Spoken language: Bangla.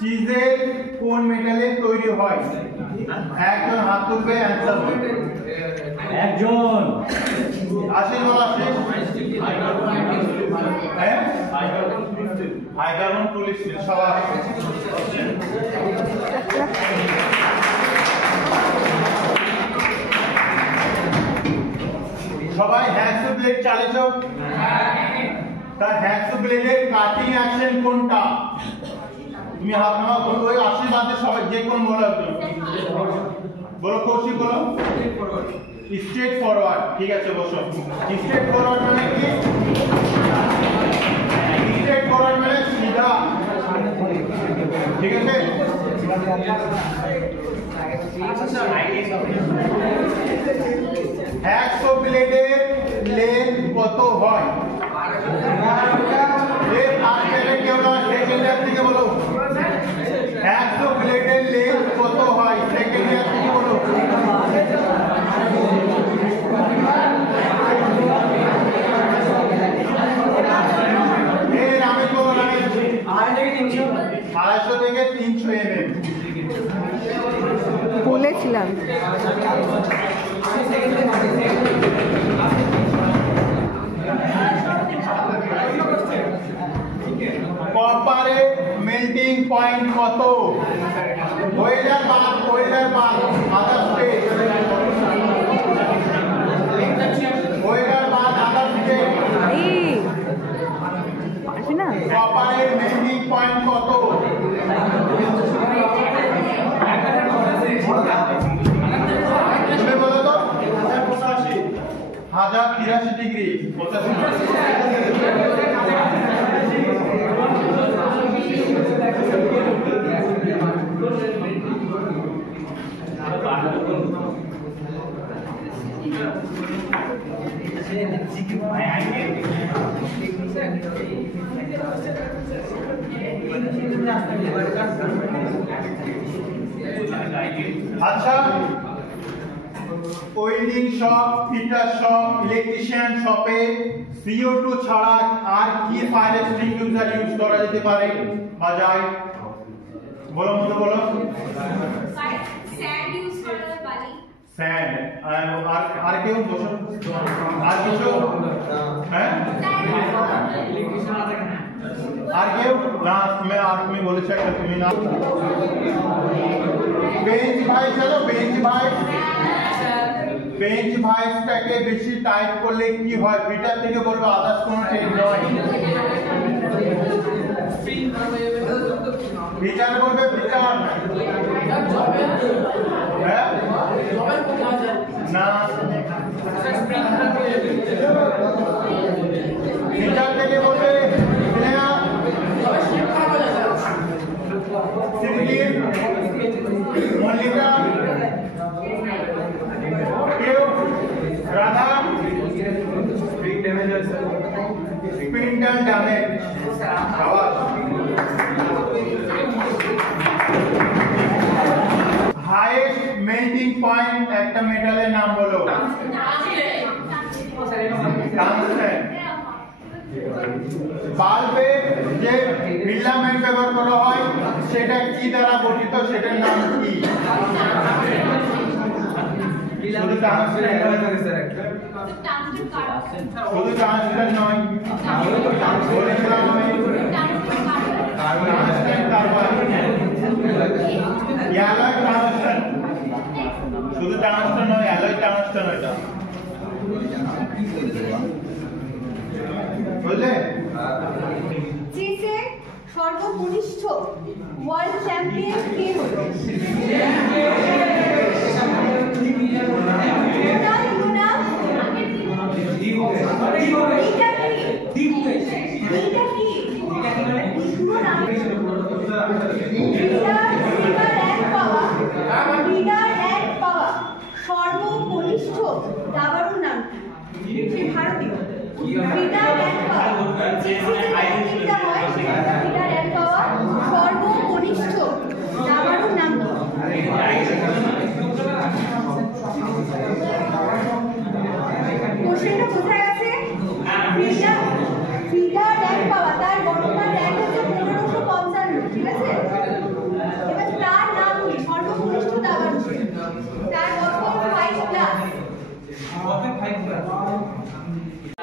চিজের কোন মেটালে তৈরি হয়? একজন হাত তুলবে, অ্যান্সার বলবে। একজন আশিস বল, আশিস। হ্যাঁ, হাই কার্বন পুলিশ সবাই। সবাই হ্যান্ডসু ব্লেড চালিয়েছো? তার হ্যান্ডসু ব্লেডের কাটিং অ্যাকশন কোনটা? তুমি হাত নামা বলো, ওই আশীর্বাদে সবাই যে কোন বলো বলো, কৌশিক বলো। Straight forward. ঠিক আছে, বসো। স্ট্রেট ফরওয়ার্ড মানে কি? স্ট্রেট ফরওয়ার্ড মানে সিধা। ঠিক আছে, হ্যাকসো ব্লেডের লেন্থ কত হয়? কেউ না, সেকেন্ড ইয়ার থেকে বলো। হ্যাকসো ব্লেডের লেন্থ কত হয়? সেকেন্ড ইয়ার থেকে বলো। আমি বলো না, 250 থেকে 300 mm বলেছিলাম। কপারের মেল্টিং পয়েন্ট কত? বয়লার বাদ আদার স্টেট। বয়লার বাদ আদার স্টেট। পারবি না? কপারের মেল্টিং পয়েন্ট কত? তুমি বলো তো। 1083 ডিগ্রি। আচ্ছা, welding shop, fitter shop, electrician শপে CO2 ছাড়া আর কি ফায়ার এক্সটিংগুইশার ইউজ করা যেতে পারে বা যায়? বলো, মতো বলো। স্যান্ড ইউজ করা যায়, বালি। স্যান্ড। আর কেউ বসো। আর কিছু? হ্যাঁ, আর কেউ না? তুমি বলেছো একটা, তুমি না। বেঞ্চ ভাই, চলো বেঞ্চ ভাই। বেঞ্চ ভাইসটাকে বেশি টাইট করলে কি হয়? ফিটার থেকে বলবো, আদার্স কোনো টেক নয়। ফিটার বলবে, ফিটার। হ্যাঁ না, ফিটার থেকে বলবে মল্লিকা, কেউ Radha. Spindle damage. Highest melting point একটা মেটালের নাম বলো। টাংস্টেন। বাল্বে যে ফিলামেন্ট ব্যবহার করা হয় সেটা কি দ্বারা গঠিত? সেটার নাম কি? শুধু টাংস্টেন নয়, বলেছিলাম আমি টাংস্টেন কার্বাইড, অ্যালয় টাংস্টেন। শুধু টাংস্টেন নয়, অ্যালয় টাংস্টেন। এটা বুঝলে? চেসে সর্বকনিষ্ঠ ওয়ার্ল্ড চ্যাম্পিয়ন কে হলো? সর্বকনিষ্ঠ দাবাড়ুর নাম কি? ভারতীয়। সর্বকনিষ্ঠ দাবাড়ুর নাম কি? কোশ্চেনটা কোথায় আছে? ফিডার র্যাঙ্ক পাওয়া, তার বর্তমান র্যাঙ্ক হচ্ছে 1555, ঠিক আছে? 5 5